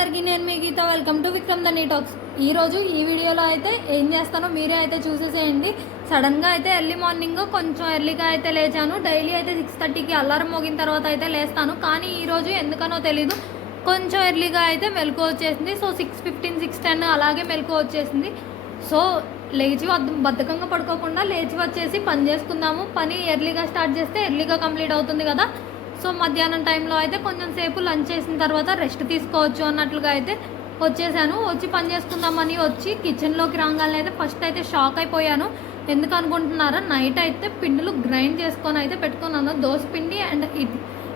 అందరికీ నేను మీ గీత welcome to Vikram the నీ టాక్స్. ఈరోజు ఈ వీడియోలో అయితే ఏం చేస్తానో మీరే అయితే చూసేసేయండి. సడన్గా అయితే ఎర్లీ మార్నింగ్ కొంచెం ఎర్లీగా అయితే లేచాను. డైలీ అయితే 6:30కి అలారం మోగిన తర్వాత అయితే లేస్తాను. కానీ ఈరోజు ఎందుకనో తెలీదు కొంచెం ఎర్లీగా అయితే మెలకు వచ్చేసింది. సో 6:15 6:10 అలాగే మెలకు వచ్చేసింది. సో లేచి బద్ధకంగా పడుకోకుండా లేచి వచ్చేసి పని చేసుకుందాము. పని ఎర్లీగా స్టార్ట్ చేస్తే ఎర్లీగా కంప్లీట్ అవుతుంది కదా. సో మధ్యాహ్నం టైంలో అయితే కొంచెం సేపు లంచ్ చేసిన తర్వాత రెస్ట్ తీసుకోవచ్చు అన్నట్లుగా అయితే వచ్చేసాను. వచ్చి పని చేసుకుందామని వచ్చి కిచెన్లోకి రాగానే అయితే ఫస్ట్ అయితే షాక్ అయిపోయాను. ఎందుకు అనుకుంటున్నారా, నైట్ అయితే పిండిలు గ్రైండ్ చేసుకొని అయితే పెట్టుకున్నాను. దోశ పిండి అండ్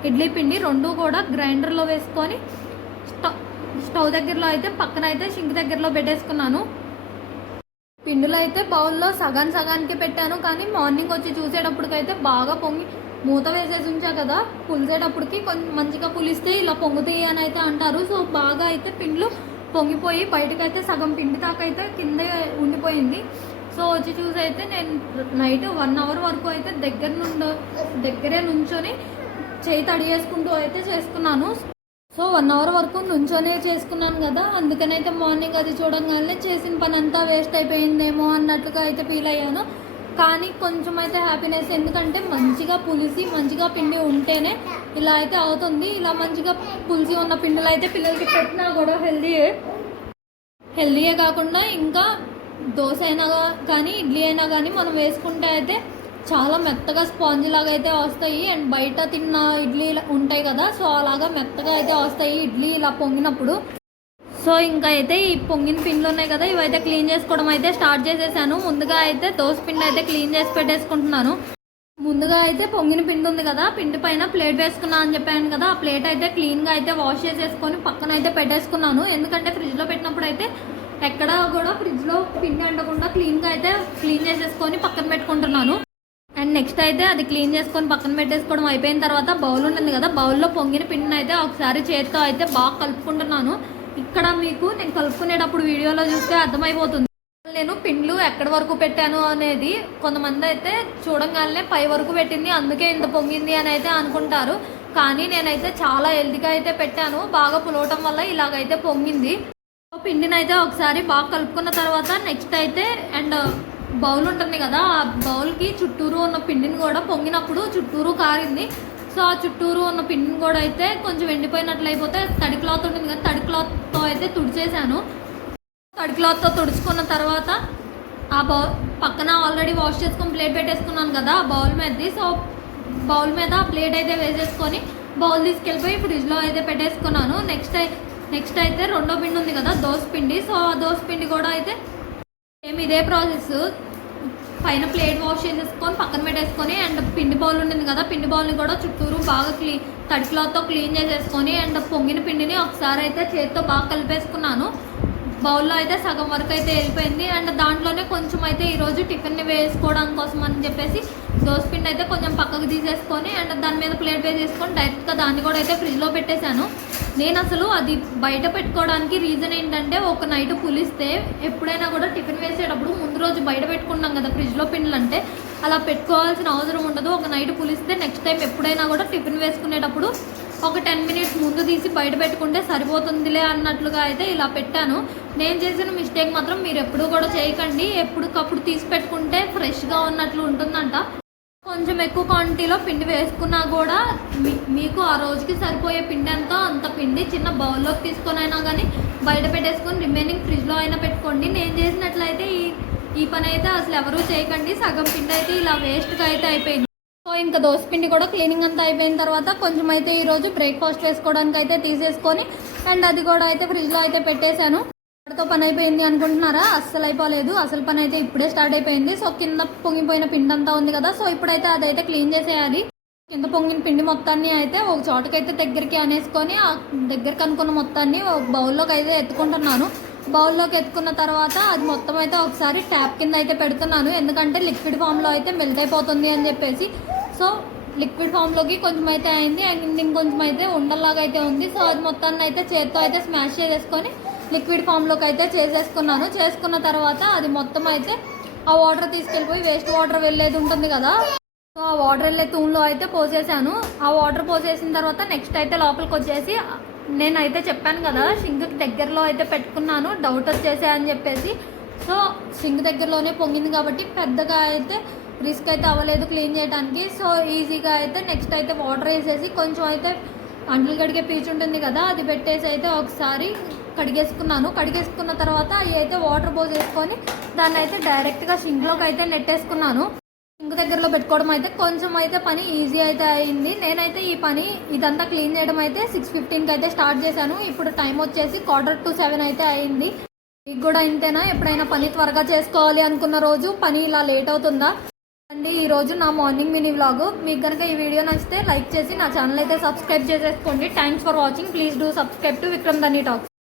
ఇడ్లీ పిండి రెండు కూడా గ్రైండర్లో వేసుకొని స్టవ్ దగ్గరలో అయితే పక్కన అయితే సింక్ దగ్గరలో పెట్టేసుకున్నాను. పిండిలో అయితే బౌల్లో సగానికి పెట్టాను. కానీ మార్నింగ్ వచ్చి చూసేటప్పటికైతే బాగా పొంగి మూత వేసేసి ఉంచా కదా, పులిసేటప్పటికి కొంచెం మంచిగా పులిస్తే ఇలా పొంగుతాయి అని అయితే అంటారు. సో బాగా అయితే పిండిలు పొంగిపోయి బయటకైతే సగం పిండి దాకైతే కింద ఉండిపోయింది. సో వచ్చి చూసి అయితే నేను నైట్ 1 అవర్ వరకు అయితే దగ్గరే నుంచొని చేయి తడి చేసుకుంటూ అయితే చేసుకున్నాను. సో 1 అవర్ వరకు నుంచోనే చేసుకున్నాను కదా, అందుకనైతే మార్నింగ్ అది చూడంగానే చేసిన పని అంతా వేస్ట్ అయిపోయిందేమో అన్నట్లుగా అయితే ఫీల్ అయ్యాను. కానీ కొంచెం అయితే హ్యాపీనెస్, ఎందుకంటే మంచిగా పులిసి మంచిగా పిండి ఉంటేనే ఇలా అయితే అవుతుంది. ఇలా మంచిగా పులిసి ఉన్న పిండిలు అయితే పిల్లలకి పెట్టినా కూడా హెల్దీయే కాకుండా ఇంకా దోశ అయినా కానీ ఇడ్లీ అయినా కానీ మనం వేసుకుంటే అయితే చాలా మెత్తగా స్పాంజ్ లాగా అయితే వస్తాయి. అండ్ బయట తిన్న ఇడ్లీ ఉంటాయి కదా, సో అలాగా మెత్తగా అయితే వస్తాయి ఇడ్లీ ఇలా పొంగినప్పుడు. సో ఇంకా అయితే ఈ పొంగిన పిండిలు ఉన్నాయి కదా, ఇవైతే క్లీన్ చేసుకోవడం అయితే స్టార్ట్ చేసేసాను. ముందుగా అయితే దోశ పిండి అయితే క్లీన్ చేసి పెట్టేసుకుంటున్నాను. ముందుగా అయితే పొంగిన పిండి ఉంది కదా, పిండి పైన ప్లేట్ వేసుకున్నా అని చెప్పాను కదా, ఆ ప్లేట్ అయితే క్లీన్గా అయితే వాష్ చేసేసుకొని పక్కన అయితే పెట్టేసుకున్నాను. ఎందుకంటే ఫ్రిడ్జ్లో పెట్టినప్పుడు అయితే ఎక్కడ కూడా ఫ్రిడ్జ్లో పిండి అంటకుండా క్లీన్గా అయితే క్లీన్ చేసేసుకొని పక్కన పెట్టుకుంటున్నాను. అండ్ నెక్స్ట్ అయితే అది క్లీన్ చేసుకొని పక్కన పెట్టేసుకోవడం అయిపోయిన తర్వాత బౌల్ ఉంటుంది కదా, బౌల్లో పొంగిన పిండిని అయితే ఒకసారి చేతితో అయితే బాగా కలుపుకుంటున్నాను. ఇక్కడ మీకు నేను కలుపుకునేటప్పుడు వీడియోలో చూస్తే అర్థమైపోతుంది నేను పిండ్లు ఎక్కడి వరకు పెట్టాను అనేది. కొంతమంది అయితే చూడంగానే పై వరకు పెట్టింది అందుకే ఇంత పొంగింది అని అయితే అనుకుంటారు. కానీ నేనైతే చాలా హెల్తీగా అయితే పెట్టాను. బాగా పులవటం వల్ల ఇలాగైతే పొంగింది. పిండిని అయితే ఒకసారి బాగా కలుపుకున్న తర్వాత నెక్స్ట్ అయితే అండ్ బౌల్ ఉంటుంది కదా, ఆ బౌల్కి చుట్టూరు ఉన్న పిండిని కూడా పొంగినప్పుడు చుట్టూరు కారింది. సో ఆ చుట్టూరు ఉన్న పిండిని కూడా అయితే కొంచెం ఎండిపోయినట్లు అయిపోతే తడి క్లాత్ ఉంటుంది కదా, తడి క్లాత్తో అయితే తుడిచేసాను. తడి క్లాత్తో తుడుచుకున్న తర్వాత ఆ పక్కన ఆల్రెడీ వాష్ చేసుకొని ప్లేట్ పెట్టేసుకున్నాను కదా ఆ బౌల్ మీదది. సో బౌల్ మీద ఆ ప్లేట్ అయితే వేసేసుకొని బౌల్ తీసుకెళ్ళిపోయి ఫ్రిడ్జ్లో అయితే పెట్టేసుకున్నాను. నెక్స్ట్ అయితే రెండో పిండి ఉంది కదా దోశ పిండి. సో ఆ దోశ పిండి కూడా అయితే సేమ్ ఇదే ప్రాసెస్. పైన ప్లేట్ వాష్ చేసేసుకొని పక్కన పెట్టేసుకొని అండ్ పిండి బౌల్ ఉంటుంది కదా, పిండి బౌల్ని కూడా చుట్టూరు బాగా తడి క్లాత్తో క్లీన్ చేసేసుకొని అండ్ పొంగిన పిండిని ఒకసారి అయితే చేతితో బాగా కలిపేసుకున్నాను. బౌల్లో అయితే సగం వరకు అయితే వెళ్ళిపోయింది. అండ్ దాంట్లోనే కొంచెం అయితే ఈరోజు టిఫిన్ని వేసుకోవడం కోసం అని చెప్పేసి దోశ పిండి అయితే కొంచెం పక్కకు తీసేసుకొని అండ్ దాని మీద ప్లేట్ వేసేసుకొని డైరెక్ట్గా దాన్ని కూడా అయితే ఫ్రిడ్జ్లో పెట్టేశాను. నేను అసలు అది బయట పెట్టుకోవడానికి రీజన్ ఏంటంటే, ఒక నైట్ పులిస్తే ఎప్పుడైనా కూడా టిఫిన్ వేసేటప్పుడు ముందు రోజు బయట పెట్టుకుంటాం కదా ఫ్రిడ్జ్లో పిండిలు అంటే, అలా పెట్టుకోవాల్సిన అవసరం ఉండదు. ఒక నైట్ పులిస్తే నెక్స్ట్ టైం ఎప్పుడైనా కూడా టిఫిన్ వేసుకునేటప్పుడు ఒక 10 మినిట్స్ ముందు తీసి బయట పెట్టుకుంటే సరిపోతుందిలే అన్నట్లుగా అయితే ఇలా పెట్టాను. నేను చేసిన మిస్టేక్ మాత్రం మీరు ఎప్పుడూ కూడా చేయకండి. ఎప్పటికప్పుడు తీసి పెట్టుకుంటే ఫ్రెష్గా ఉన్నట్లు ఉంటుందంట. కొంచెం ఎక్కువ క్వాంటిటీలో పిండి వేసుకున్నా కూడా మీకు ఆ రోజుకి సరిపోయే పిండి ఎంతో అంత పిండి చిన్న బౌల్లోకి తీసుకొని అయినా కానీ బయట పెట్టేసుకొని రిమైనింగ్ ఫ్రిడ్జ్లో అయినా పెట్టుకోండి. నేను చేసినట్లయితే ఈ పని అయితే అసలు ఎవరూ చేయకండి. సగం పిండి అయితే ఇలా వేస్ట్గా అయితే అయిపోయింది. సో ఇంకా దోశ పిండి కూడా క్లీనింగ్ అంతా అయిపోయిన తర్వాత కొంచెం అయితే ఈరోజు బ్రేక్ఫాస్ట్ వేసుకోవడానికి అయితే తీసేసుకొని అండ్ అది కూడా అయితే ఫ్రిడ్జ్లో అయితే పెట్టేశాను. వాటితో పని అయిపోయింది అనుకుంటున్నారా, అస్సలు అయిపోలేదు. అసలు పని అయితే ఇప్పుడే స్టార్ట్ అయిపోయింది. సో కింద పొంగిపోయిన పిండి అంతా ఉంది కదా, సో ఇప్పుడైతే అదైతే క్లీన్ చేసేయాలి. కింద పొంగిన పిండి మొత్తాన్ని అయితే ఒక చోటకైతే దగ్గరికి అనేసుకొని ఆ దగ్గరికి అనుకున్న మొత్తాన్ని ఒక బౌల్లోకి అయితే ఎత్తుకుంటున్నాను. బౌల్లోకి ఎత్తుకున్న తర్వాత అది మొత్తం అయితే ఒకసారి ట్యాప్ కింద అయితే పెడుతున్నాను. ఎందుకంటే లిక్విడ్ ఫామ్లో అయితే మెల్ట్ అయిపోతుంది అని చెప్పేసి. సో లిక్విడ్ ఫామ్లోకి కొంచెం అయితే అయింది అండ్ ఇంకొంచెం అయితే ఉండల్లాగా అయితే ఉంది. సో అది మొత్తాన్ని అయితే చేత్తో అయితే స్మాష్ చేసేసుకొని లిక్విడ్ ఫామ్లోకి అయితే చేసేసుకున్నాను. చేసుకున్న తర్వాత అది మొత్తం అయితే ఆ వాటర్ తీసుకెళ్ళిపోయి వేస్ట్ వాటర్ వెళ్ళేది ఉంటుంది కదా, సో ఆ వాటర్ వెళ్ళే తూన్లో అయితే పోసేసాను. ఆ వాటర్ పోసేసిన తర్వాత నెక్స్ట్ అయితే లోపలికి వచ్చేసి నేనైతే చెప్పాను కదా సింక్ దగ్గరలో అయితే పెట్టుకున్నాను, డౌట్ వచ్చేసా అని చెప్పేసి. సో సింక్ దగ్గరలోనే పొంగింది కాబట్టి పెద్దగా అయితే రిస్క్ అయితే అవ్వలేదు క్లీన్ చేయడానికి. సో ఈజీగా అయితే నెక్స్ట్ అయితే వాటర్ వేసేసి కొంచెం అయితే అంట్లు కడిగే పీచు ఉంటుంది కదా, అది పెట్టేసి అయితే ఒకసారి కడిగేసుకున్న తర్వాత అవి అయితే వాటర్ పోసేసుకొని దాన్ని అయితే డైరెక్ట్గా సింక్లోకి అయితే నెట్టేసుకున్నాను. సింక్ దగ్గరలో పెట్టుకోవడం అయితే కొంచెం అయితే పని ఈజీ అయితే అయింది. నేనైతే ఈ పని ఇదంతా క్లీన్ చేయడం అయితే 6:15కి అయితే స్టార్ట్ చేశాను. ఇప్పుడు టైం వచ్చేసి 6:45 అయితే అయింది. మీకు కూడా ఇంతేనా? ఎప్పుడైనా పని త్వరగా చేసుకోవాలి అనుకున్న రోజు పని ఇలా లేట్ అవుతుందా అండి? ఈరోజు నా మార్నింగ్ మినీ వ్లాగ్. మీకు కనుక ఈ వీడియో నచ్చితే లైక్ చేసి నా ఛానల్ అయితే సబ్స్క్రైబ్ చేసేసుకోండి. Thanks for watching. Please do subscribe to Vikram Dhani talks.